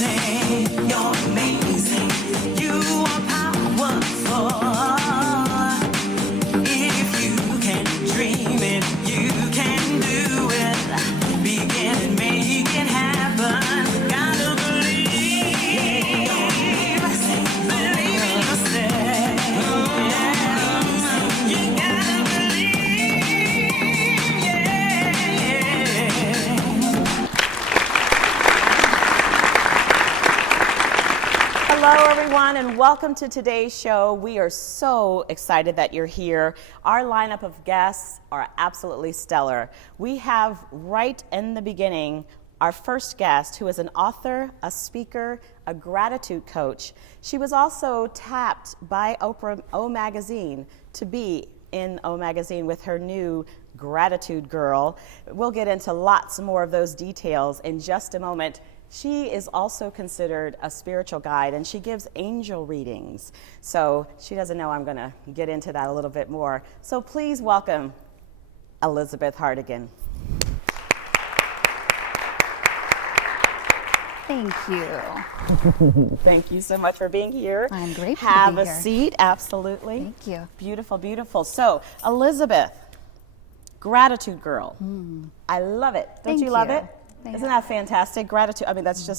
amazing. You're amazing. You are powerful. If you can dream it, you can do it. Begin and make it happen. Gotta believe. Believe in yourself. You gotta believe. Yeah. Hello, everyone, and welcome to today's show. We are so excited that you're here. Our lineup of guests are absolutely stellar. We have right in the beginning our first guest, who is an author, a speaker, a gratitude coach. She was also tapped by Oprah O Magazine to be in O Magazine with her new Gratitude Girl. We'll get into lots more of those details in just a moment. She is also considered a spiritual guide, and she gives angel readings. So she doesn't know I'm going to get into that a little bit more. So please welcome Elizabeth Hartigan. Thank you. Thank you so much for being here. I'm grateful Have to be a here. seat, absolutely. Thank you. Beautiful, beautiful. So, Elizabeth, Gratitude Girl. I love it. Don't Thank you love you. it? Thank Isn't you. that fantastic? Gratitude, I mean, that's so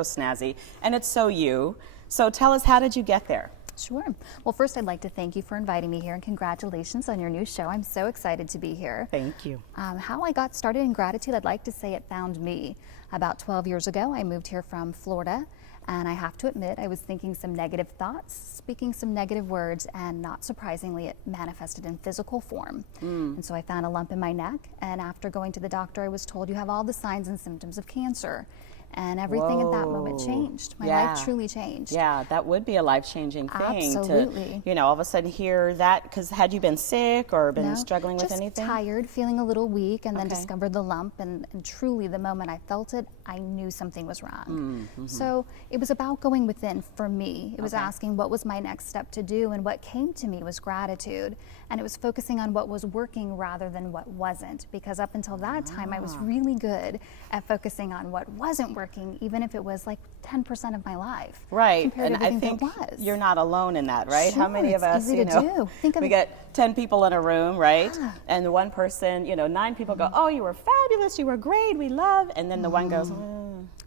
snazzy. And it's so you. So tell us, how did you get there? Sure. Well, first, I'd like to thank you for inviting me here, and congratulations on your new show. I'm so excited to be here. Thank you. How I got started in gratitude, I'd like to say it found me. About 12 years ago, I moved here from Florida, and I have to admit, I was thinking some negative thoughts, speaking some negative words, and not surprisingly, it manifested in physical form. And so I found a lump in my neck, and after going to the doctor, I was told you have all the signs and symptoms of cancer. And everything at that moment changed. My life truly changed. Yeah, that would be a life-changing thing. Absolutely. To, all of a sudden hear that, because had you been sick or been struggling with just anything? Tired, feeling a little weak, and then Okay. discovered the lump, and truly the moment I felt it, I knew something was wrong. So it was about going within for me. It was asking what was my next step to do, and what came to me was gratitude. And it was focusing on what was working rather than what wasn't, because up until that time I was really good at focusing on what wasn't working, even if it was like 10% of my life. Right, compared and to I everything think that was. you're not alone in that, right? How Sure, many of it's us, easy to do. Think of we it- get 10 people in a room, right? And one person, 9 people go, oh, you were fabulous, you were great, we love, and then the one goes,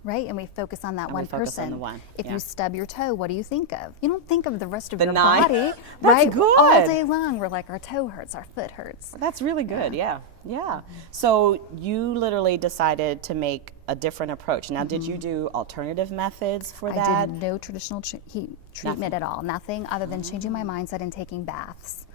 Right, and we focus on that we one focus person. on the one, If yeah. you stub your toe, what do you think of? You don't think of the rest of The your 9. body, That's right? good. All day long, we're like, our toe hurts, our foot hurts. That's really good, yeah. So you literally decided to make a different approach. Now, did you do alternative methods for that? I did no traditional heat treatment at all, nothing other than changing my mindset and taking baths,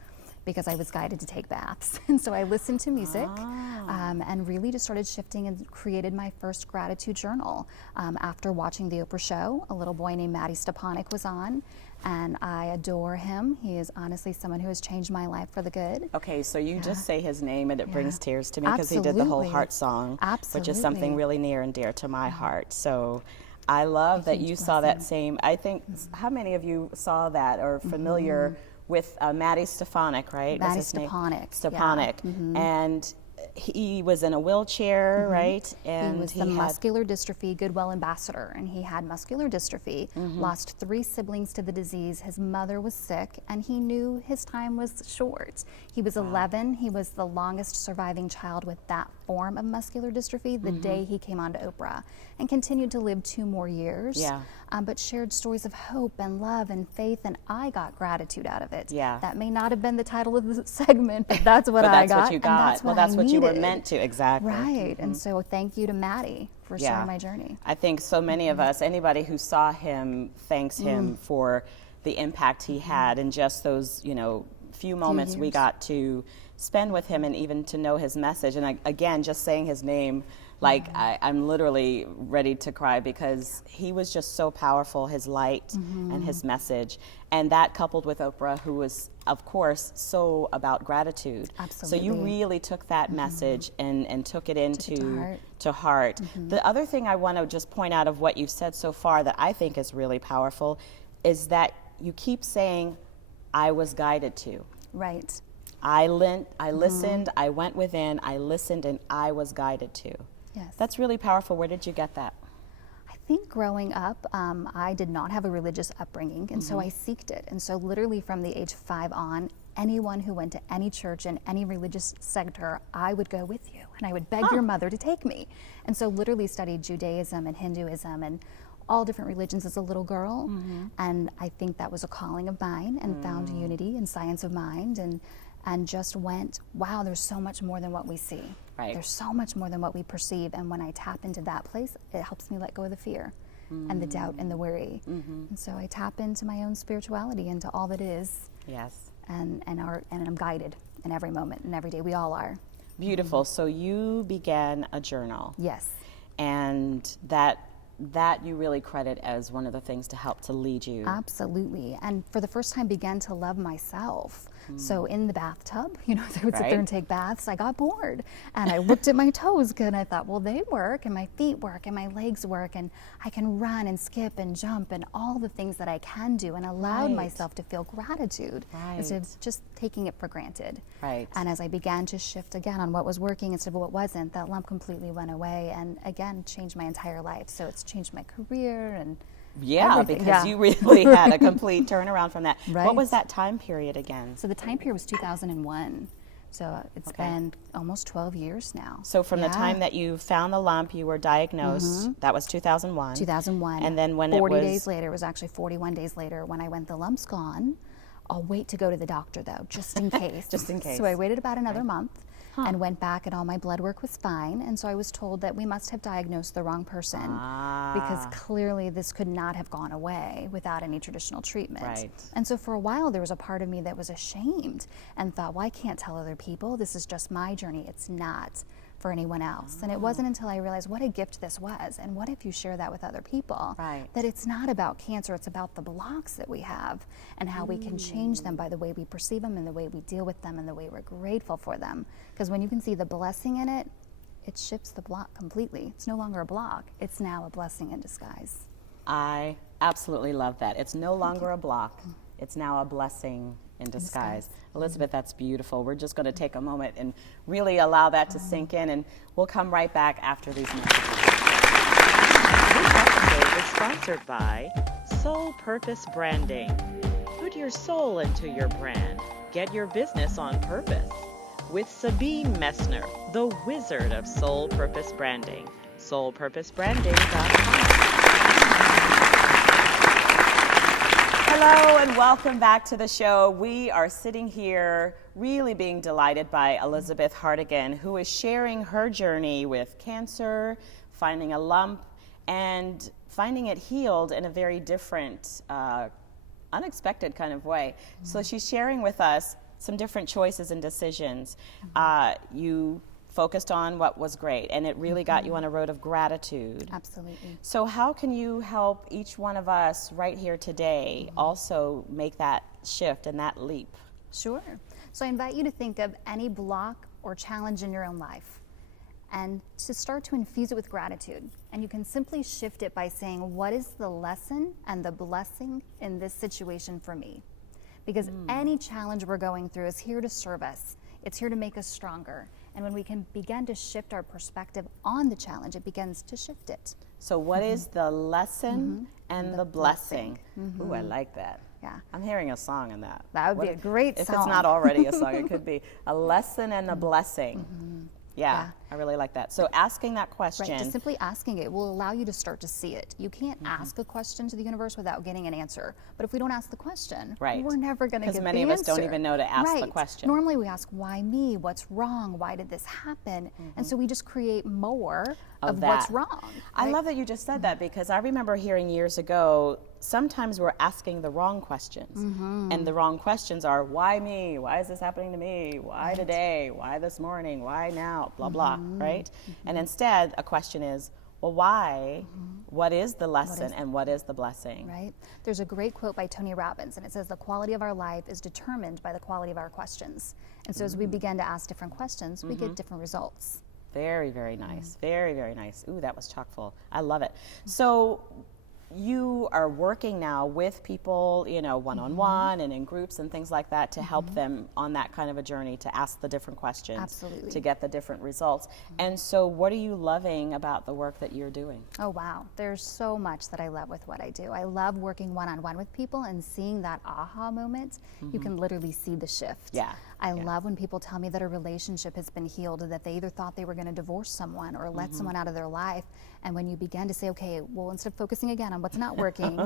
because I was guided to take baths. And so I listened to music and really just started shifting and created my first gratitude journal. After watching the Oprah show, a little boy named Matty Stepanek was on, and I adore him. He is honestly someone who has changed my life for the good. Okay, so you just say his name and it brings tears to me, because he did the whole Absolutely. heart song, which is something Absolutely. really near and dear to my heart. So I love that huge you saw that blessing. same, I think, how many of you saw that or familiar with Matty Stepanek, right? Was Matty his name? Stepanek, yeah. Stepanek. And he was in a wheelchair, right? And He was the muscular dystrophy Goodwill ambassador, and he had muscular dystrophy, lost 3 siblings to the disease. His mother was sick, and he knew his time was short. He was 11. He was the longest surviving child with that form of muscular dystrophy the day he came on to Oprah, and continued to live 2 more years. Yeah. But shared stories of hope and love and faith, and I got gratitude out of it. Yeah. That may not have been the title of the segment, but that's what But I that's got. what you and got. that's Well, what I that's what you were needed. meant to, exactly. Right, and so thank you to Matty for sharing my journey. I think so many of us, anybody who saw him thanks him for the impact he had in just those, few moments we years. got to spend with him and even to know his message. And again, just saying his name, like I'm literally ready to cry, because he was just so powerful, his light and his message. And that coupled with Oprah, who was, of course, so about gratitude. Absolutely. So you really took that message and took it into heart. to heart. The other thing I want to just point out of what you've said so far that I think is really powerful is that you keep saying, I was guided to. Right. I listened, I went within, I listened, and I was guided to. Yes. That's really powerful. Where did you get that? I think growing up, I did not have a religious upbringing, and so I seeked it. And so literally from the age 5 on, anyone who went to any church in any religious sector, I would go with you, and I would beg your mother to take me. And so literally studied Judaism and Hinduism and all different religions as a little girl. And I think that was a calling of mine, and found unity in science of mind, and just went, wow, there's so much more than what we see. Right. There's so much more than what we perceive. And when I tap into that place, it helps me let go of the fear and the doubt and the worry. And so I tap into my own spirituality, into all that is. Yes. And I'm guided in every moment and every day. We all are. Beautiful. So you began a journal. Yes. And that you really credit as one of the things to help to lead you. Absolutely. And for the first time began to love myself. So in the bathtub, I would sit there and take baths. I got bored, and I looked at my toes, and I thought, well, they work, and my feet work, and my legs work, and I can run and skip and jump and all the things that I can do, and allowed myself to feel gratitude instead of just taking it for granted. Right. And as I began to shift again on what was working instead of what wasn't, that lump completely went away, and again changed my entire life. So it's changed my career and everything. Because you really had a complete turnaround from that. Right. What was that time period again? So the time period was 2001. So it's been almost 12 years now. So from the time that you found the lump, you were diagnosed, that was 2001. 2001. And then when 40 it was... days later, it was actually 41 days later when I went, the lump's gone. I'll wait to go to the doctor though, just in case. Just in case. So I waited about another month. And went back, and all my blood work was fine. And so I was told that we must have diagnosed the wrong person, because clearly this could not have gone away without any traditional treatment. Right. And so for a while there was a part of me that was ashamed and thought, well, I can't tell other people. This is just my journey. It's not for anyone else. And it wasn't until I realized what a gift this was, and what if you share that with other people, that it's not about cancer, it's about the blocks that we have and how we can change them by the way we perceive them and the way we deal with them and the way we're grateful for them. Because when you can see the blessing in it, it shifts the block completely. It's no longer a block, it's now a blessing in disguise. I absolutely love that. It's no longer a block, it's now a blessing in disguise. Elizabeth, that's beautiful. We're just going to take a moment and really allow that to sink in, and we'll come right back after these messages. This episode is sponsored by Soul Purpose Branding. Put your soul into your brand. Get your business on purpose. With Sabine Messner, the wizard of Soul Purpose Branding. SoulPurposeBranding.com. Hello and welcome back to the show. We are sitting here really being delighted by Elizabeth Hartigan, who is sharing her journey with cancer, finding a lump, and finding it healed in a very different, unexpected kind of way. So she's sharing with us some different choices and decisions. You focused on what was great, and it really got you on a road of gratitude. Absolutely. So how can you help each one of us right here today also make that shift and that leap? Sure. So I invite you to think of any block or challenge in your own life and to start to infuse it with gratitude. And you can simply shift it by saying, what is the lesson and the blessing in this situation for me? Because any challenge we're going through is here to serve us. It's here to make us stronger. And when we can begin to shift our perspective on the challenge, it begins to shift it. So what is the lesson and the blessing? Ooh, I like that. Yeah. I'm hearing a song in that. That would be a great if song. If it's not already a song, it could be a lesson and a blessing. Yeah, I really like that. So asking that question. Right, just simply asking it will allow you to start to see it. You can't ask a question to the universe without getting an answer. But if we don't ask the question, we're never going to get the answer. Because many of us don't even know to ask the question. Normally we ask, why me? What's wrong? Why did this happen? And so we just create more of what's wrong. I love that you just said that, because I remember hearing years ago, sometimes we're asking the wrong questions. And the wrong questions are, why me? Why is this happening to me? Why today? Why this morning? Why now? Blah, blah, right? And instead, a question is, well, why? What is the lesson and what is the blessing? Right. There's a great quote by Tony Robbins, and it says, the quality of our life is determined by the quality of our questions. And so as we begin to ask different questions, we get different results. Very, very nice. Very, very nice. Ooh, that was chock full. I love it. So you are working now with people, you know, one-on-one and in groups and things like that to help them on that kind of a journey, to ask the different questions, Absolutely. to get the different results. And so what are you loving about the work that you're doing? Oh, wow. There's so much that I love with what I do. I love working one-on-one with people and seeing that aha moment. You can literally see the shift. Yeah. I love when people tell me that a relationship has been healed, or that they either thought they were going to divorce someone or let someone out of their life. And when you begin to say, okay, well, instead of focusing again on what's not working,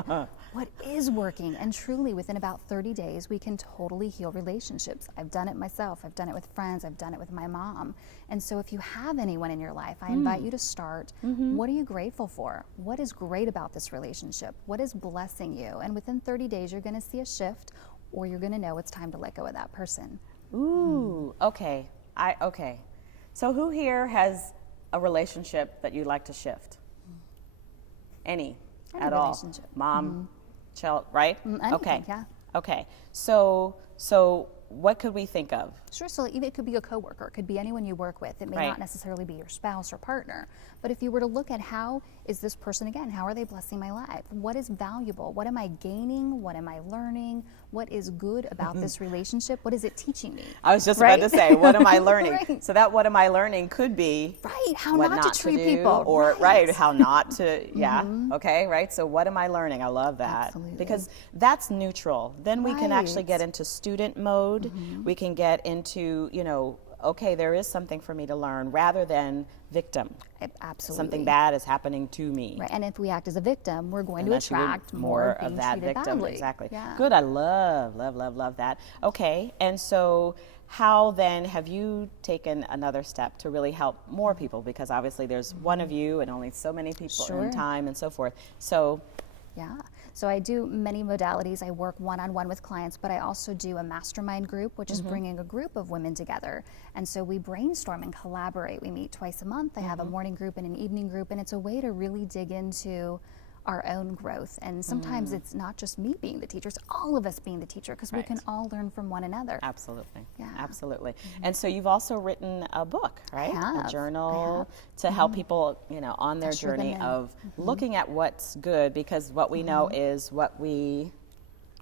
what is working? And truly, within about 30 days, we can totally heal relationships. I've done it myself. I've done it with friends. I've done it with my mom. And so if you have anyone in your life, I invite you to start. What are you grateful for? What is great about this relationship? What is blessing you? And within 30 days, you're going to see a shift, or you're going to know it's time to let go of that person. Ooh, okay. Okay. So who here has a relationship that you'd like to shift? Any at all? Relationship. Mom, child, right? Anything, Okay. yeah. Okay. So what could we think of? Sure, so even it could be a coworker, it could be anyone you work with. It may Right. not necessarily be your spouse or partner. But if you were to look at how is this person, again, how are they blessing my life? What is valuable? What am I gaining? What am I learning? What is good about this relationship? What is it teaching me? I was just Right? about to say, what am I learning? Right. So that what am I learning could be Right, how what not to treat do, people. or Right. how not to, yeah, okay, right? So what am I learning? I love that. Absolutely. Because that's neutral. Then we can actually Right. get into student mode. We can get into, you know, okay, there is something for me to learn, rather than victim. Absolutely. Something bad is happening to me. Right, and if we act as a victim, we're going to Unless you would- attract more being of that treated victim. badly. Exactly. Yeah. Good. I love that. Okay. And so how then have you taken another step to really help more people? Because obviously there's one of you and only so many people Sure. in time and so forth. So Yeah, so I do many modalities. I work one-on-one with clients, but I also do a mastermind group, which is bringing a group of women together. And so we brainstorm and collaborate. We meet twice a month. I have a morning group and an evening group, and it's a way to really dig into our own growth. And sometimes it's not just me being the teacher, it's all of us being the teacher, because we Right. can all learn from one another. absolutely. Yeah. Absolutely. And so you've also written a book, right? have. A I journal to help people, you know, on their Usher them journey in. of looking at what's good, because what we know is what we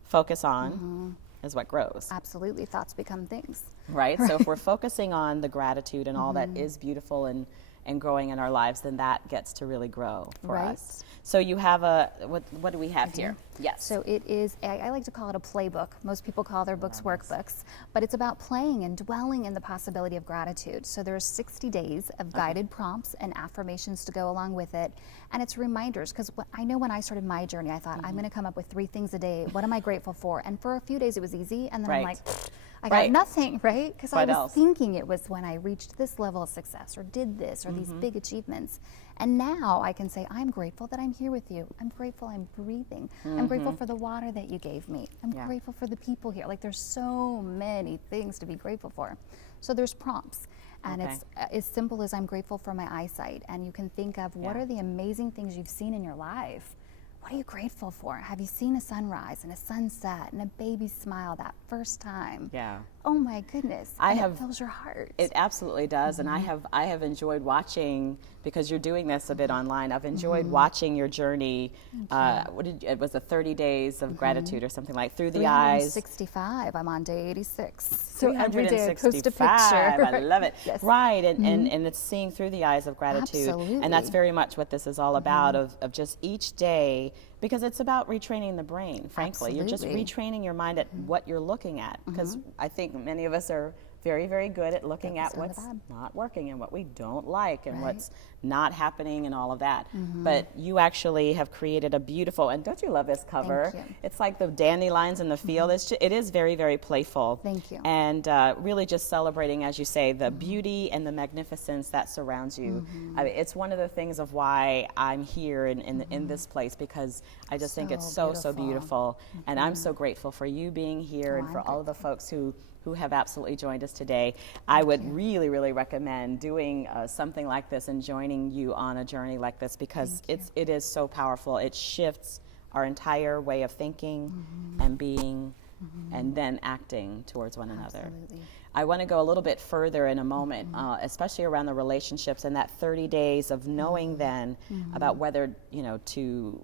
focus on is what grows. Absolutely, thoughts become things. Right? So if we're focusing on the gratitude and all that is beautiful and growing in our lives, then that gets to really grow for Right. us. So you have a, what do we have here? Yes. So it is, I like to call it a playbook. Most people call their books workbooks, but it's about playing and dwelling in the possibility of gratitude. So there's 60 days of guided prompts and affirmations to go along with it. And it's reminders, because I know when I started my journey, I thought, I'm going to come up with 3 things a day. What am I grateful for? And for a few days it was easy, and then I'm Right. like, I got Right. nothing, right? Because I What was else? thinking it was when I reached this level of success or did this or these big achievements. And now I can say, I'm grateful that I'm here with you. I'm grateful I'm breathing. I'm grateful for the water that you gave me. I'm Yeah. grateful for the people here. Like, there's so many things to be grateful for. So there's prompts. And Okay. it's as simple as I'm grateful for my eyesight. And you can think of what Yeah. are the amazing things you've seen in your life? What are you grateful for? Have you seen a sunrise and a sunset and a baby smile that first time? Yeah. Oh my goodness. I And have- it fills your heart. It absolutely does, and I have enjoyed watching, because you're doing this a bit online. I've enjoyed watching your journey. It was a 30 days of gratitude or something, like through the eyes. 365. I'm on day 86. So every day I post a 365. picture. I love it. Yes. Right, and it's seeing through the eyes of gratitude. And that's Absolutely. very much what this is all about, of just each day, because it's about retraining the brain, frankly. You're just Absolutely. retraining your mind at what you're looking at, because I think many of us are very, very good at looking at Focus on the what's bad. not working and what we don't like and Right. what's not happening and all of that. But you actually have created a beautiful, and don't you love this cover? Thank you. It's like the dandelions in the field. It is very, very playful. Thank you. And really just celebrating, as you say, the beauty and the magnificence that surrounds you. I mean, it's one of the things of why I'm here in this place, because I just think it's so beautiful. And I'm so grateful for you being here and I'm for all of the folks who have absolutely joined us today. I would really, really recommend doing something like this and joining you on a journey like this, because it is so powerful. It shifts our entire way of thinking and being and then acting towards one another. Absolutely. I want to go a little bit further in a moment, especially around the relationships and that 30 days of knowing then about whether, to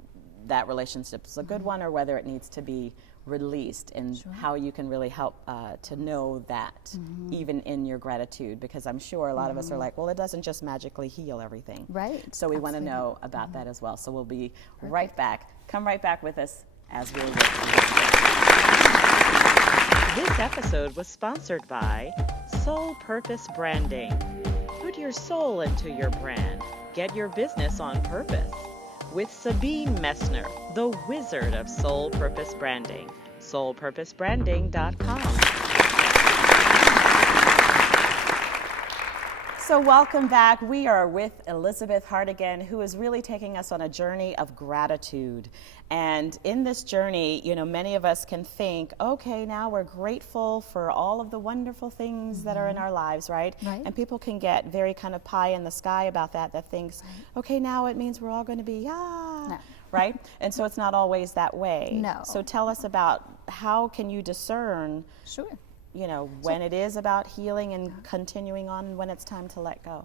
that relationship is a good one or whether it needs to be released, and how you can really help to know that even in your gratitude, because I'm sure a lot of us are like, well, it doesn't just magically heal everything. Right. So we want to Absolutely. know about that as well. So we'll be right back. Come right back with us as we're with This episode was sponsored by Soul Purpose Branding. Put your soul into your brand. Get your business on purpose. With Sabine Messner, the wizard of Soul Purpose Branding. SoulPurposeBranding.com. So welcome back. We are with Elizabeth Hartigan, who is really taking us on a journey of gratitude. And in this journey, you know, many of us can think, okay, now we're grateful for all of the wonderful things that are in our lives, right? Right. And people can get very kind of pie in the sky about that thinks, okay, now it means we're all going to be, No. right? And so it's not always that way. No. So tell us about how can you discern, Sure. you know, when it is about healing and continuing on, and when it's time to let go.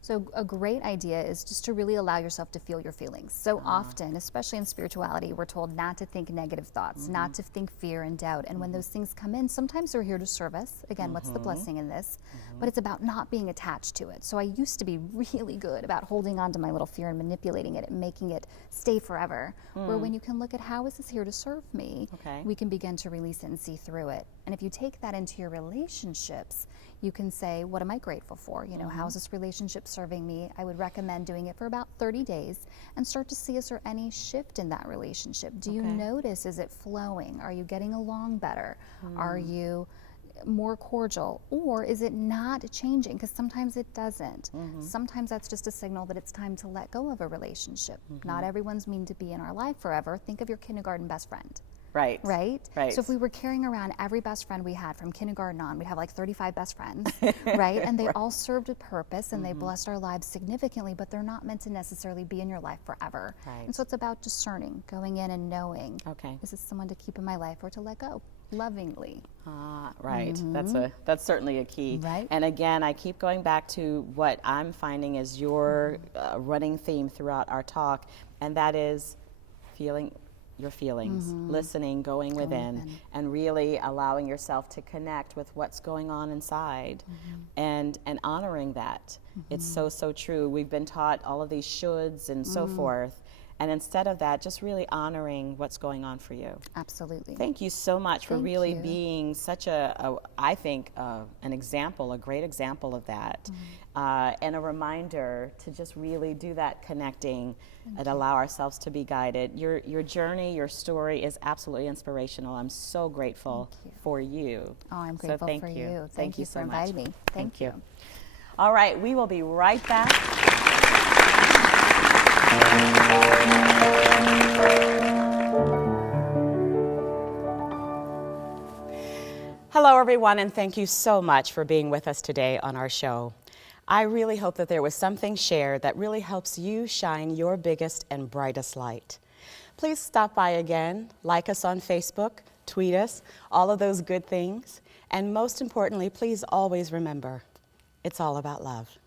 So a great idea is just to really allow yourself to feel your feelings. So often, especially in spirituality, we're told not to think negative thoughts, not to think fear and doubt. And when those things come in, sometimes they're here to serve us. Again, what's the blessing in this? But it's about not being attached to it. So I used to be really good about holding on to my little fear and manipulating it and making it stay forever. Where when you can look at how is this here to serve me, Okay. we can begin to release it and see through it. And if you take that into your relationships, you can say, what am I grateful for? You know, how's this relationship serving me? I would recommend doing it for about 30 days and start to see, is there any shift in that relationship? Do you Okay. notice, is it flowing? Are you getting along better? Are you more cordial? Or is it not changing? Because sometimes it doesn't. Sometimes that's just a signal that it's time to let go of a relationship. Not everyone's mean to be in our life forever. Think of your kindergarten best friend. Right. Right? Right. So if we were carrying around every best friend we had from kindergarten on, we'd have like 35 best friends, right? And they all served a purpose and they blessed our lives significantly, but they're not meant to necessarily be in your life forever. Right. And so it's about discerning, going in and knowing, Okay. is this someone to keep in my life or to let go lovingly? Right. That's certainly a key. Right. And again, I keep going back to what I'm finding is your running theme throughout our talk, and that is feeling your feelings, listening, going within, and really allowing yourself to connect with what's going on inside, and honoring that. It's so true. We've been taught all of these shoulds and so forth, and instead of that, just really honoring what's going on for you. Absolutely. Thank you so much for Thank really you. being such I think, an example, a great example of that, and a reminder to just really do that connecting and allow ourselves to be guided. Your journey, your story is absolutely inspirational. I'm so grateful for you. Oh, I'm So grateful thank for you. you. Thank you for so much. inviting me. Thank you. All right, we will be right back. Hello, everyone, and thank you so much for being with us today on our show. I really hope that there was something shared that really helps you shine your biggest and brightest light. Please stop by again, like us on Facebook, tweet us, all of those good things. And most importantly, please always remember, it's all about love.